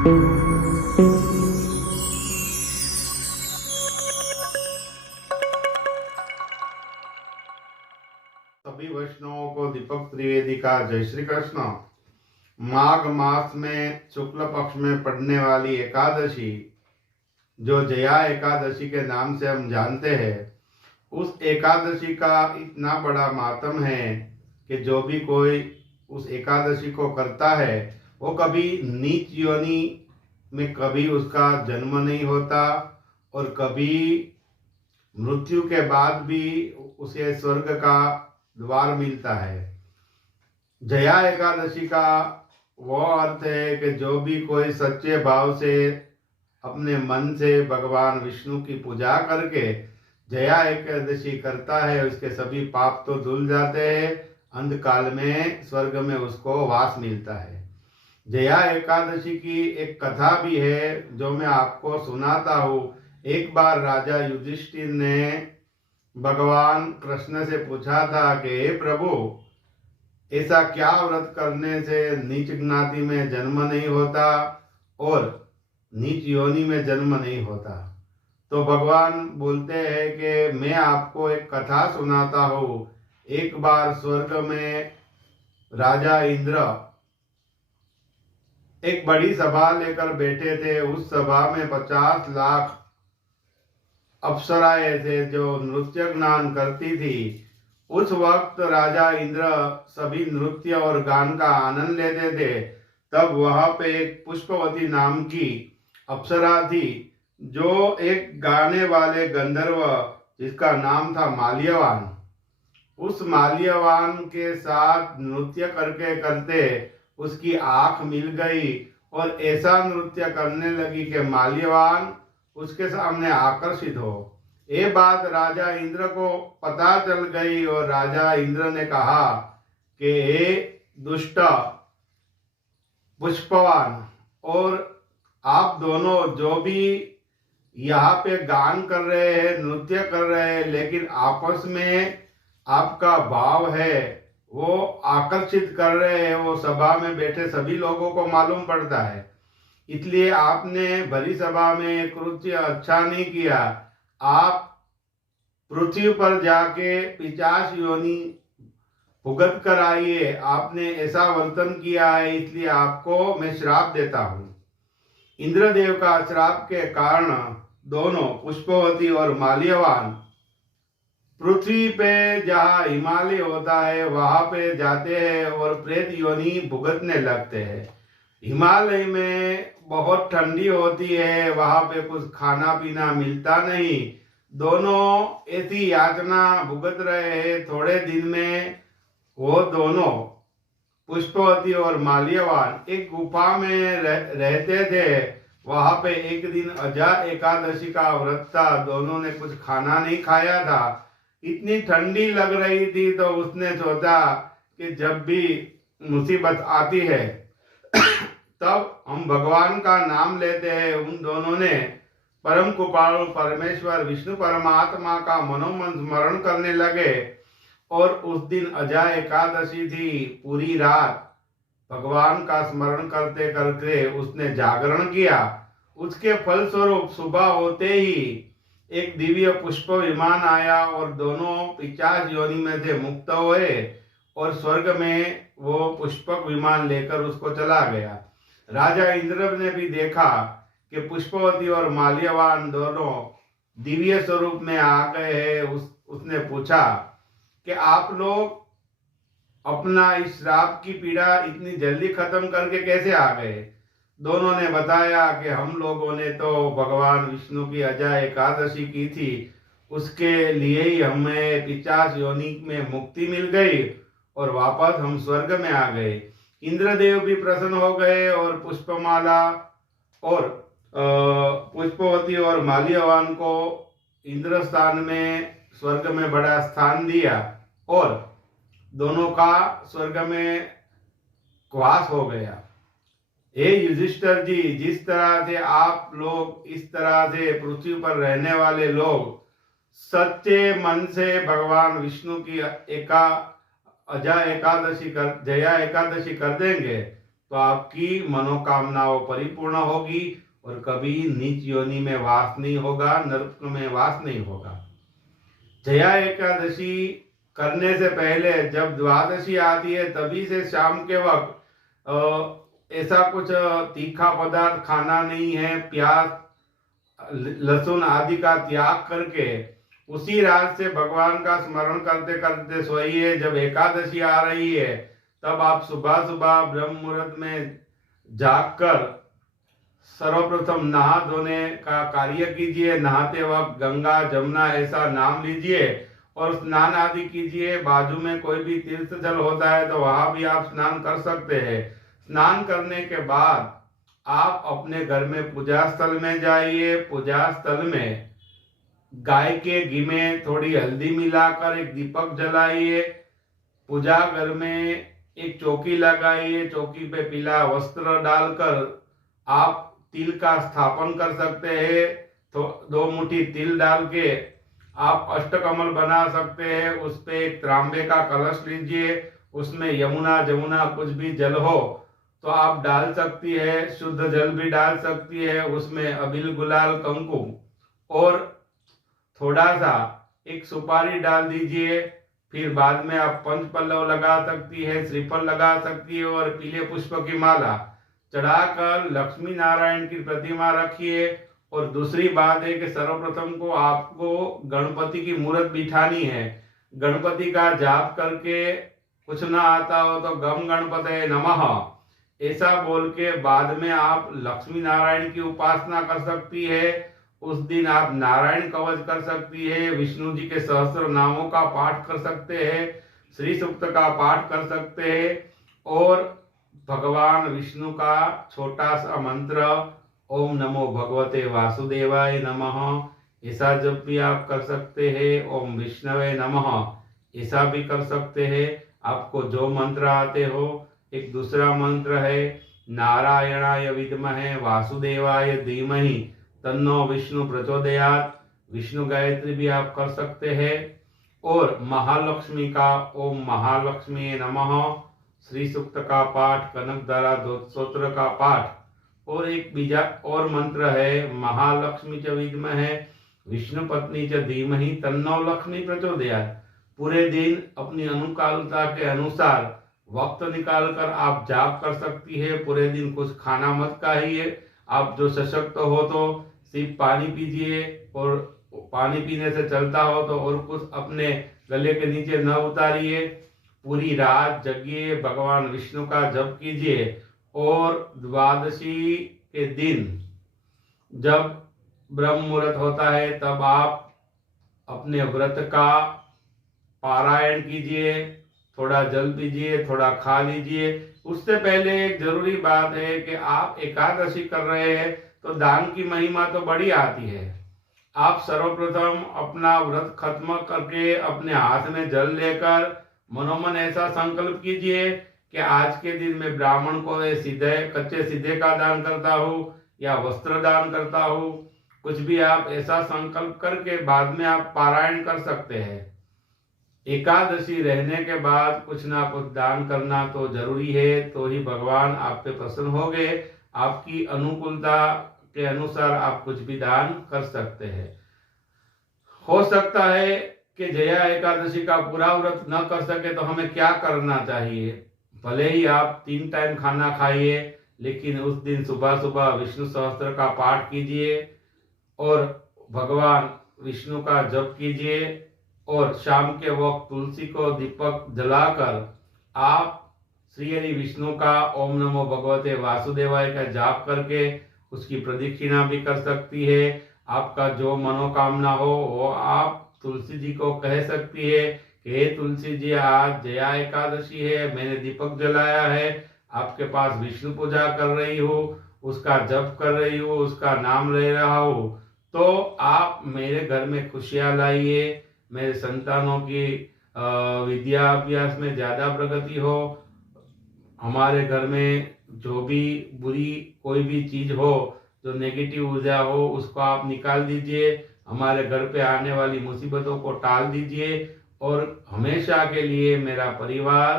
सभी वैष्णवों को दीपक त्रिवेदी का जय श्री कृष्ण। माघ मास में शुक्ल पक्ष में पड़ने वाली एकादशी, जो जया एकादशी के नाम से हम जानते हैं, उस एकादशी का इतना बड़ा मातम है कि जो भी कोई उस एकादशी को करता है वो कभी नीच योनि में कभी उसका जन्म नहीं होता और कभी मृत्यु के बाद भी उसे स्वर्ग का द्वार मिलता है। जया एकादशी का वो अर्थ है कि जो भी कोई सच्चे भाव से अपने मन से भगवान विष्णु की पूजा करके जया एकादशी करता है, उसके सभी पाप तो धुल जाते हैं, अंतकाल में स्वर्ग में उसको वास मिलता है। जया एकादशी की एक कथा भी है जो मैं आपको सुनाता हूँ। एक बार राजा युधिष्ठिर ने भगवान कृष्ण से पूछा था कि हे प्रभु, ऐसा क्या व्रत करने से नीच ज्ञाति में जन्म नहीं होता और नीच योनि में जन्म नहीं होता। तो भगवान बोलते हैं कि मैं आपको एक कथा सुनाता हूँ। एक बार स्वर्ग में राजा इंद्र एक बड़ी सभा लेकर बैठे थे। उस सभा में 50 लाख अप्सराएं थे जो नृत्य गान करती थी। उस वक्त राजा इंद्र सभी नृत्य और गान का आनंद लेते थे। तब वहां पे एक पुष्पवती नाम की अप्सरा थी, जो एक गाने वाले गंधर्व जिसका नाम था माल्यवान, उस माल्यवान के साथ नृत्य करके करते उसकी आंख मिल गई और ऐसा नृत्य करने लगी कि माल्यवान उसके सामने आकर्षित हो। ये बात राजा इंद्र को पता चल गई और राजा इंद्र ने कहा कि हे दुष्ट पुष्पवान, और आप दोनों जो भी यहाँ पे गान कर रहे हैं, नृत्य कर रहे हैं, लेकिन आपस में आपका भाव है वो आकर्षित कर रहे हैं, वो सभा में बैठे सभी लोगों को मालूम पड़ता है। इसलिए आपने भरी सभा में कृत्य अच्छा नहीं किया। आप पृथ्वी पर जाके पिशाच योनि भुगत कर आइए। आपने ऐसा वर्तन किया है, इसलिए आपको मैं श्राप देता हूँ। इंद्रदेव का श्राप के कारण दोनों पुष्पवती और माल्यवान पृथ्वी पे जहाँ हिमालय होता है वहां पे जाते हैं और प्रेत योनि भुगतने लगते हैं। हिमालय में बहुत ठंडी होती है, वहां पे कुछ खाना पीना मिलता नहीं। दोनों ऐसी यातना भुगत रहे हैं। थोड़े दिन में वो दोनों पुष्पवती और माल्यवान एक गुफा में रहते थे। वहां पे एक दिन अजा एकादशी का व्रत था। दोनों ने कुछ खाना नहीं खाया था। इतनी ठंडी लग रही थी तो उसने सोचा कि जब भी मुसीबत आती है तब हम भगवान का नाम लेते हैं। उन दोनों ने परम कृपालु परमेश्वर विष्णु परमात्मा का मनोमन स्मरण करने लगे और उस दिन अजा एकादशी थी। पूरी रात भगवान का स्मरण करते करते उसने जागरण किया। उसके फलस्वरूप सुबह होते ही एक दिव्य पुष्प विमान आया और दोनों पिशाच योनि में से मुक्त हुए और स्वर्ग में वो पुष्पक विमान लेकर उसको चला गया। राजा इंद्र ने भी देखा कि पुष्पवती और माल्यवान दोनों दिव्य स्वरूप में आ गए हैं। उसने पूछा कि आप लोग अपना इस श्राप की पीड़ा इतनी जल्दी खत्म करके कैसे आ गए। दोनों ने बताया कि हम लोगों ने तो भगवान विष्णु की अजा एकादशी की थी, उसके लिए ही हमें पिशाच योनि में मुक्ति मिल गई और वापस हम स्वर्ग में आ गए। इंद्रदेव भी प्रसन्न हो गए और पुष्पमाला और पुष्पवती और माल्यवान को इंद्र स्थान में स्वर्ग में बड़ा स्थान दिया और दोनों का स्वर्ग में वास हो गया। हे युधिष्ठिर जी, जिस तरह से आप लोग इस तरह से पृथ्वी पर रहने वाले लोग सच्चे मन से भगवान विष्णु की जया एकादशी कर देंगे तो आपकी मनोकामनाओं परिपूर्ण होगी और कभी नीच योनि में वास नहीं होगा, नरक में वास नहीं होगा। जया एकादशी करने से पहले जब द्वादशी आती है तभी से शाम के वक्त ऐसा कुछ तीखा पदार्थ खाना नहीं है। प्याज लहसुन आदि का त्याग करके उसी रात से भगवान का स्मरण करते करते सोइए। जब एकादशी आ रही है तब आप सुबह सुबह ब्रह्म मुहूर्त में जागकर सर्वप्रथम नहा धोने का कार्य कीजिए। नहाते वक्त गंगा जमुना ऐसा नाम लीजिए और स्नान आदि कीजिए। बाजू में कोई भी तीर्थ जल होता है तो वहां भी आप स्नान कर सकते हैं। स्नान करने के बाद आप अपने घर में पूजा स्थल में जाइए। पूजा स्थल में गाय के घी में थोड़ी हल्दी मिलाकर एक दीपक जलाइए। पूजा घर में एक चौकी लगाइए। चौकी पे पीला वस्त्र डालकर आप तिल का स्थापन कर सकते हैं। तो 2 मुट्ठी तिल डाल के आप अष्टकमल बना सकते हैं। उस पे एक तांबे का कलश लीजिए, उसमें यमुना जमुना कुछ भी जल हो तो आप डाल सकती है। शुद्ध जल भी डाल सकती है। उसमें अबील गुलाल कंकु और थोड़ा सा एक सुपारी डाल दीजिए। फिर बाद में आप पंच पल्लव लगा सकती है, श्रीफल लगा सकती है और पीले पुष्प की माला चढ़ाकर लक्ष्मी नारायण की प्रतिमा रखिए। और दूसरी बात है कि सर्वप्रथम को आपको गणपति की मूर्त बिठानी है। गणपति का जाप करके कुछ ना आता हो तो गम गणपते नमः ऐसा बोल के बाद में आप लक्ष्मी नारायण की उपासना कर सकती है। उस दिन आप नारायण कवच कर सकती है। विष्णु जी के सहस्त्र नामों का पाठ कर सकते हैं। श्री सूक्त का पाठ कर सकते हैं और भगवान विष्णु का छोटा सा मंत्र ओम नमो भगवते वासुदेवाय नमः ऐसा जब भी आप कर सकते हैं। ओम विष्णवे नमः ऐसा भी कर सकते हैं। आपको जो मंत्र आते हो। एक दूसरा मंत्र है नारायणाय विद्महे वासुदेवाय धीमहि तन्नो विष्णु प्रचोदयात्। विष्णु गायत्री भी आप कर सकते हैं। और महालक्ष्मी का ओम महालक्ष्मी नमः श्री सूक्त का पाठ, कनक धारा स्तोत्र का पाठ और एक बीजा और मंत्र है महालक्ष्मी च विद्महे विष्णु पत्नी च धीमहि तन्नो लक्ष्मी प्रचोदयात्। पूरे दिन अपनी अनुकूलता के अनुसार वक्त निकाल कर आप जाप कर सकती है। पूरे दिन कुछ खाना मत खाइए। आप जो सशक्त हो तो सिर्फ पानी पीजिए और पानी पीने से चलता हो तो और कुछ अपने गले के नीचे न उतारिए। पूरी रात जगिए, भगवान विष्णु का जप कीजिए और द्वादशी के दिन जब ब्रह्म मुहूर्त होता है तब आप अपने व्रत का पारायण कीजिए। थोड़ा जल पीजिए, थोड़ा खा लीजिए। उससे पहले एक जरूरी बात है कि आप एकादशी कर रहे हैं तो दान की महिमा तो बड़ी आती है। आप सर्वप्रथम अपना व्रत खत्म करके अपने हाथ में जल लेकर मनोमन ऐसा संकल्प कीजिए कि आज के दिन में ब्राह्मण को सीधे कच्चे सीधे का दान करता हूँ या वस्त्र दान करता हूँ। कुछ भी आप ऐसा संकल्प करके बाद में आप पारायण कर सकते हैं। एकादशी रहने के बाद कुछ ना कुछ दान करना तो जरूरी है, तो ही भगवान आप पे प्रसन्न हो गए। आपकी अनुकूलता के अनुसार आप कुछ भी दान कर सकते हैं। हो सकता है कि जया एकादशी का पूरा व्रत न कर सके तो हमें क्या करना चाहिए। भले ही आप 3 टाइम खाना खाइए लेकिन उस दिन सुबह सुबह विष्णु सहस्त्र का पाठ कीजिए और भगवान विष्णु का जप कीजिए और शाम के वक्त तुलसी को दीपक जलाकर आप श्री हरि विष्णु का ओम नमो भगवते वासुदेवाय का जाप करके उसकी प्रदक्षिणा भी कर सकती है। आपका जो मनोकामना हो वो आप तुलसी जी को कह सकती है कि हे तुलसी जी, आज जया एकादशी है, मैंने दीपक जलाया है, आपके पास विष्णु पूजा कर रही हूँ, उसका जप कर रही हूँ, उसका नाम ले रहा हूँ, तो आप मेरे घर में खुशियाँ लाइए, मेरे संतानों की विद्याभ्यास में ज़्यादा प्रगति हो, हमारे घर में जो भी बुरी कोई भी चीज़ हो, जो नेगेटिव ऊर्जा हो, उसको आप निकाल दीजिए, हमारे घर पे आने वाली मुसीबतों को टाल दीजिए और हमेशा के लिए मेरा परिवार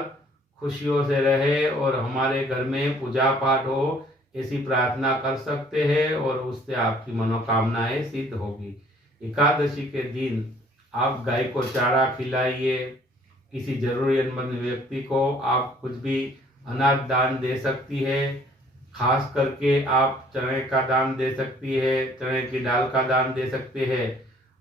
खुशियों से रहे और हमारे घर में पूजा पाठ हो, ऐसी प्रार्थना कर सकते हैं और उससे आपकी मनोकामनाएं सिद्ध होगी। एकादशी के दिन आप गाय को चारा खिलाइए। किसी जरूरतमंद व्यक्ति को आप कुछ भी अनाज दान दे सकती है। खास करके आप चने का दान दे सकती है, चने की दाल का दान दे सकते हैं।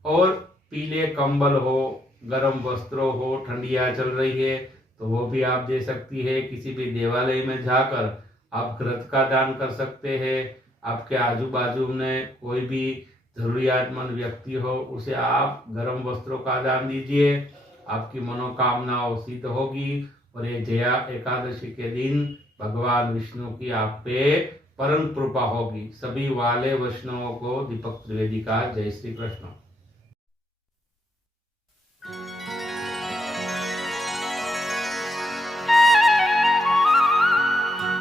और पीले कंबल हो, गर्म वस्त्रों हो, ठंडियाँ चल रही है तो वो भी आप दे सकती है। किसी भी देवालय में जाकर आप घृत का दान कर सकते हैं। आपके आजू बाजू में कोई भी जरूरियातमंद व्यक्ति हो उसे आप गर्म वस्त्रों का दान दीजिए। आपकी मनोकामनाओं सिद्ध होगी और ये जया एकादशी के दिन भगवान विष्णु की आप पे परम कृपा होगी। सभी वाले वैष्णवों को दीपक त्रिवेदी का जय श्री कृष्ण।